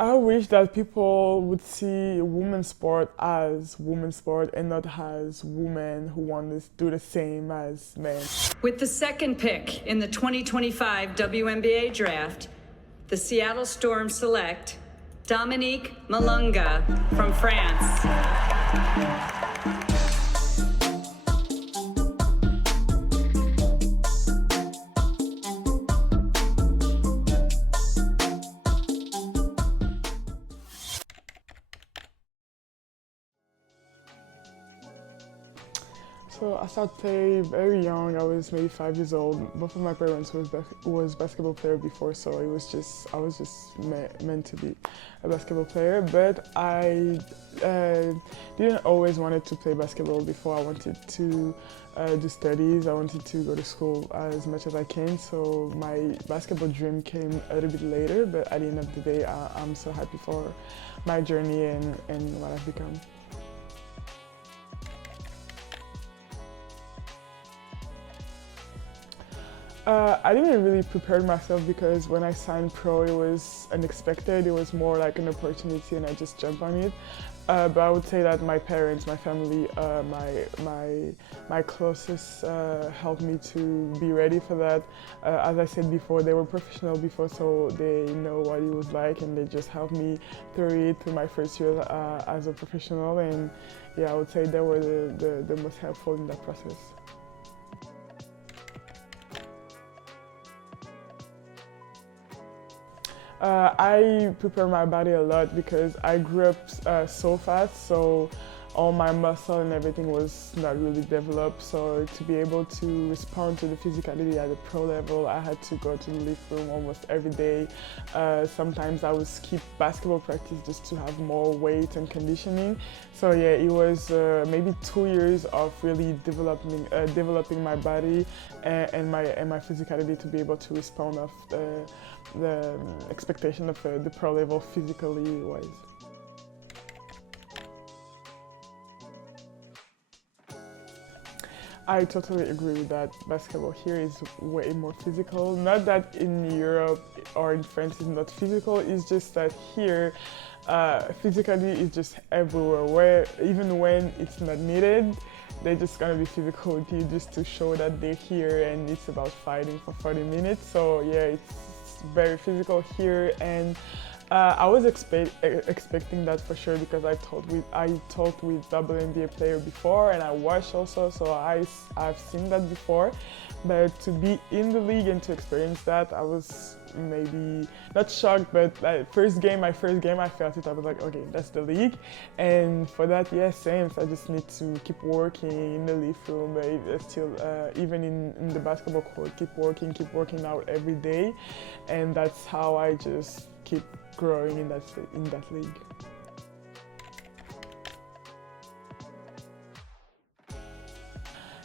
I wish that people would see women's sport as women's sport and not as women who want to do the same as men. With the second pick in the 2025 WNBA draft, the Seattle Storm select Dominique Malonga from France. So I started playing very young. I was maybe 5 years old. Both of my parents was basketball player before, so I was just meant to be a basketball player. But I didn't always wanted to play basketball before. I wanted to do studies. I wanted to go to school as much as I can. So my basketball dream came a little bit later. But at the end of the day, I'm so happy for my journey and what I've become. I didn't really prepare myself because when I signed pro, it was unexpected. It was more like an opportunity, and I just jumped on it. But I would say that my parents, my family, my closest helped me to be ready for that. As I said before, they were professional before, so they know what it was like, and they just helped me through my first year as a professional. And yeah, I would say they were the most helpful in that process. I prepare my body a lot because I grew up so fast, so all my muscle and everything was not really developed. So to be able to respond to the physicality at the pro level, I had to go to the lift room almost every day. Sometimes I would skip basketball practice just to have more weight and conditioning. So yeah, it was maybe 2 years of really developing my body and my physicality to be able to respond of the expectation of the pro level physically wise. I totally agree with that. Basketball here is way more physical. Not that in Europe or in France it's not physical, it's just that here physically is just everywhere. Where even when it's not needed, they're just gonna be physical with you just to show that they're here, and it's about fighting for 40 minutes. So yeah, it's very physical here, and I was expecting that for sure because I talked with WNBA player before, and I watched also, so I've seen that before. But to be in the league and to experience that, I was maybe not shocked, but my first game, I felt it. I was like, okay, that's the league, and for that, yes, same. So I just need to keep working in the lift room, but still, even in the basketball court, keep working out every day, and that's how I just keep growing in that league.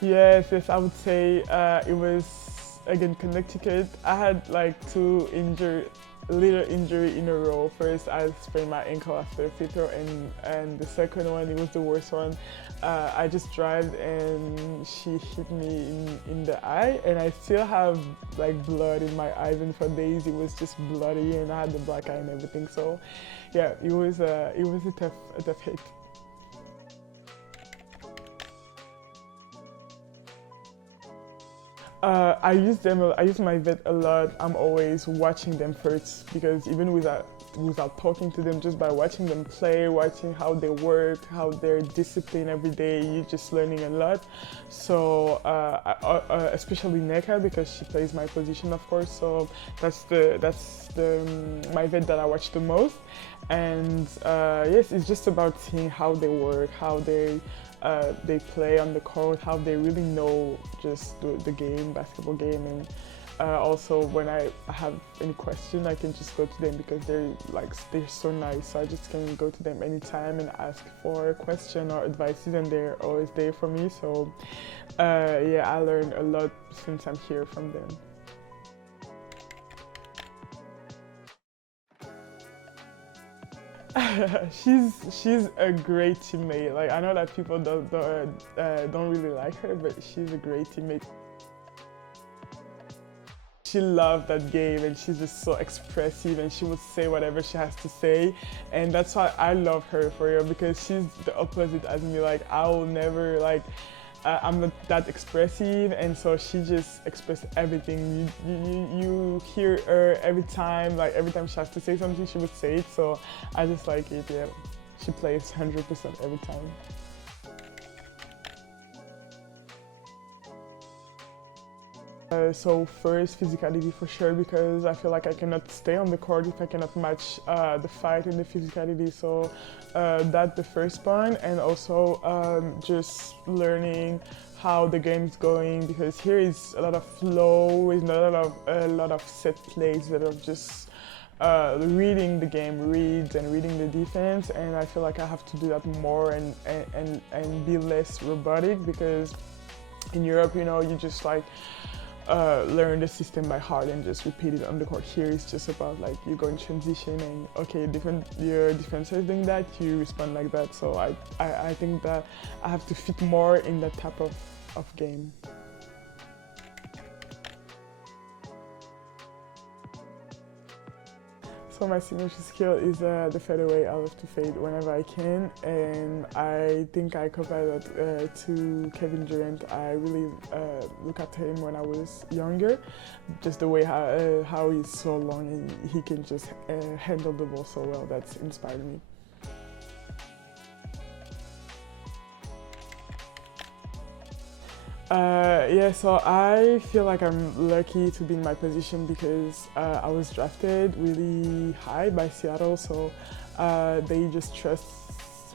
Yes, I would say it was again Connecticut. I had like little injury in a row. First, I sprained my ankle after a free throw, and the second one, it was the worst one. I just drived and she hit me in the eye, and I still have like blood in my eyes, and for days it was just bloody, and I had the black eye and everything. So, yeah, it was a tough hit. I use my vet a lot. I'm always watching them first because even without talking to them, just by watching them play, watching how they work, how they're disciplined every day, you're just learning a lot. So especially Neka, because she plays my position, of course. So that's my vet that I watch the most. And yes, it's just about seeing how they work, how they play on the court, how they really know just the game, basketball game, and also when I have any question, I can just go to them because they're so nice. So I just can go to them anytime and ask for a question or advices, and they're always there for me. So yeah, I learned a lot since I'm here from them. she's a great teammate. Like, I know that people don't really like her, but she's a great teammate. she loved that game, and she's just so expressive, and she would say whatever she has to say, and that's why I love her for real, because she's the opposite as me. Like I will never like. I'm not that expressive, and so she just expresses everything. You hear her every time, like every time she has to say something, she would say it. So I just like it. Yeah, she plays 100% every time. So first, physicality for sure, because I feel like I cannot stay on the court if I cannot match the fight and the physicality. So that's the first point, and also just learning how the game's going, because here is a lot of flow, is not a lot of set plays, that of just reading the game, reads and reading the defense, and I feel like I have to do that more and be less robotic, because in Europe, you know, you just like learn the system by heart and just repeat it on the court. Here it's just about like you go in transition and okay, your defense is doing that, you respond like that. So I think that I have to fit more in that type of game. So my signature skill is the fadeaway. I love to fade whenever I can, and I think I compared that to Kevin Durant. I really look at him when I was younger, just the way how he's so long and he can just handle the ball so well. That's inspired me. Yeah, so I feel like I'm lucky to be in my position because I was drafted really high by Seattle, so they just trust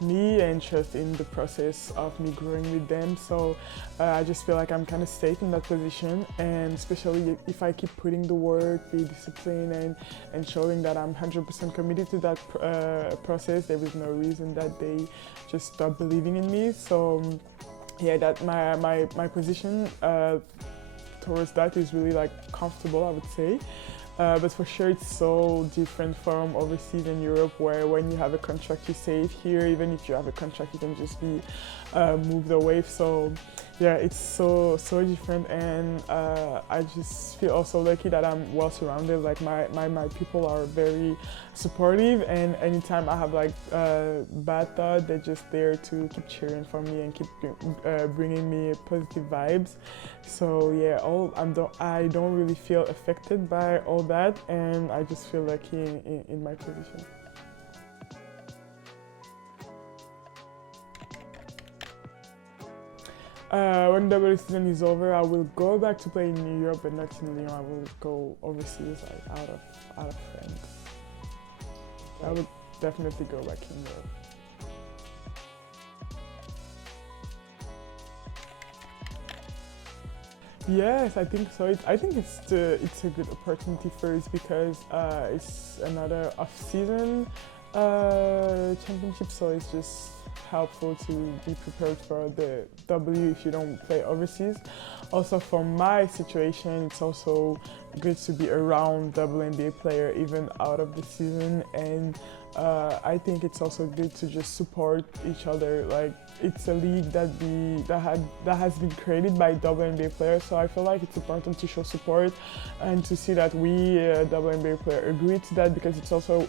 me and trust in the process of me growing with them. So I just feel like I'm kind of safe in that position, and especially if I keep putting the work, be disciplined, and showing that I'm 100% committed to that process, there is no reason that they just stop believing in me. So yeah, that my position towards that is really like comfortable, I would say. But for sure it's so different from overseas in Europe, where when you have a contract you stay here. Even if you have a contract you can just be moved away. So yeah, it's so different, and I just feel also lucky that I'm well surrounded. Like my people are very supportive, and anytime I have like bad thought, they're just there to keep cheering for me and keep bringing me positive vibes. So yeah, I don't really feel affected by all that, and I just feel lucky in my position. When the season is over, I will go back to play in New York, but not in Lyon. I will go overseas, like out of France. I would definitely go back in Europe. Yes, I think so. I think it's a good opportunity first because it's another off-season championship, so it's just helpful to be prepared for the W if you don't play overseas. Also, for my situation, it's also good to be around WNBA player even out of the season, and I think it's also good to just support each other. Like, it's a league that has been created by WNBA players, so I feel like it's important to show support and to see that we WNBA player agree to that, because it's also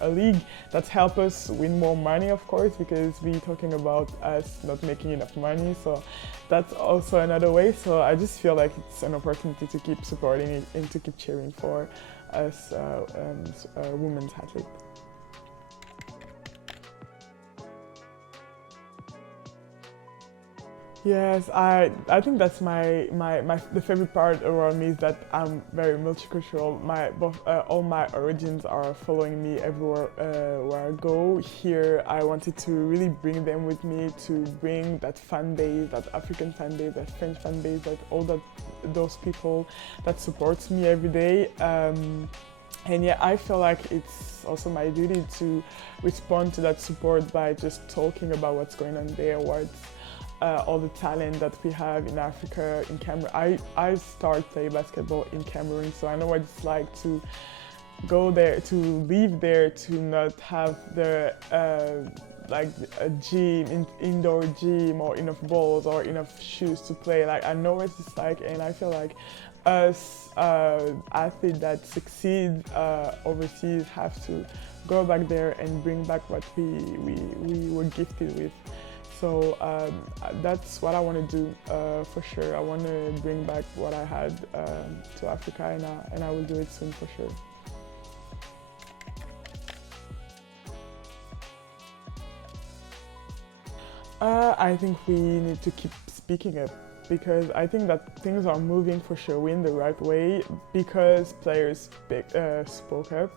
a league that helps us win more money, of course, because we're talking about us not making enough money. So that's also another way. So I just feel like it's an opportunity to keep supporting it and to keep cheering for us women's athletes. Yes, I think that's the favorite part around me is that I'm very multicultural. All my origins are following me everywhere where I go. Here, I wanted to really bring them with me, to bring that fan base, that African fan base, that French fan base, that those people that supports me every day. And yeah, I feel like it's also my duty to respond to that support by just talking about what's going on there, all the talent that we have in Africa, in Cameroon. I started playing basketball in Cameroon, so I know what it's like to go there, to live there, to not have the like a gym, indoor gym, or enough balls or enough shoes to play. Like, I know what it's like, and I feel like us athletes that succeed overseas have to go back there and bring back what we were gifted with. So that's what I want to do for sure. I want to bring back what I had to Africa, and I will do it soon for sure. I think we need to keep speaking up, because I think that things are moving for sure in the right way because players spoke up.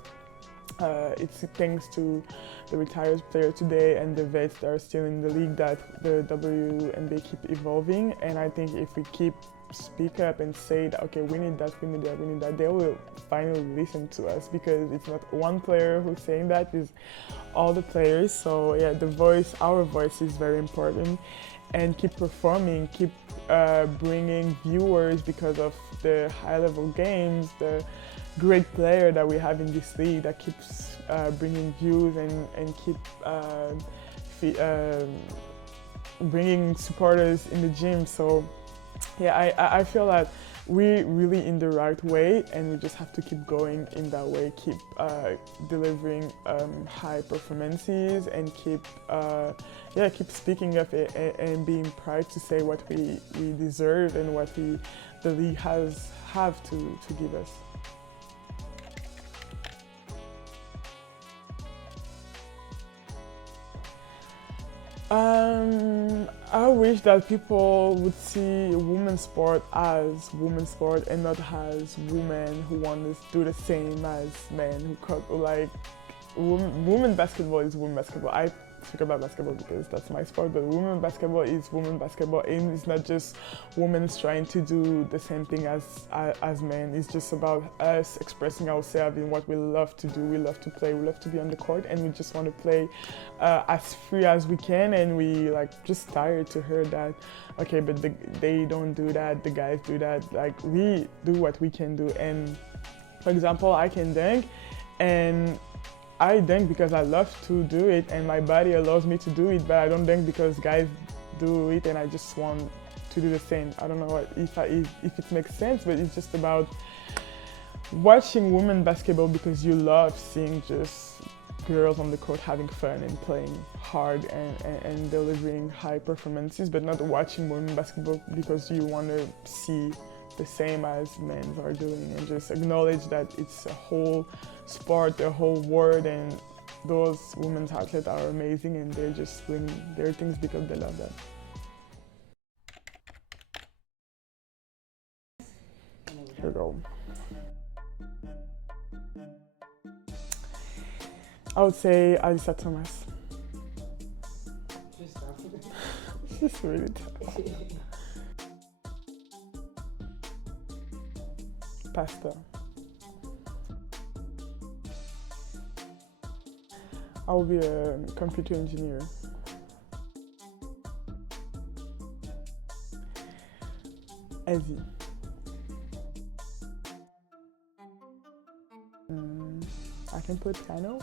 It's thanks to the retired players today and the vets that are still in the league that the WNBA keep evolving. And I think if we keep speak up and say that, okay, we need that, we need that, we need that, they will finally listen to us, because it's not one player who's saying that, it's all the players. So yeah, our voice is very important, and keep performing, keep bringing viewers because of the high-level games, the great player that we have in this league that keeps bringing views and keep bringing supporters in the gym. So yeah, I feel that we're really in the right way, and we just have to keep going in that way, keep delivering high performances, and keep speaking up and being proud to say what we deserve and what the league have to give us. I wish that people would see women's sport as women's sport and not as women who want to do the same as men who like women basketball is women basketball. I speak about basketball because that's my sport, but women basketball is women basketball, and it's not just women trying to do the same thing as men. It's just about us expressing ourselves in what we love to do. We love to play, we love to be on the court, and we just want to play as free as we can. And we just tired to hear that, okay, but they don't do that, the guys do that. Like, we do what we can do. And for example, I can dunk, and I dunk because I love to do it and my body allows me to do it, but I don't dunk because guys do it and I just want to do the same. I don't know if it makes sense, but it's just about watching women basketball because you love seeing just girls on the court having fun and playing hard and delivering high performances, but not watching women basketball because you want to see the same as men are doing, and just acknowledge that it's a whole sport, a whole world, and those women's athletes are amazing and they're just doing their things because they love that. Here we go. I would say Alyssa Thomas. She's really tough. Pasta. I will be a computer engineer. Easy. I can play piano.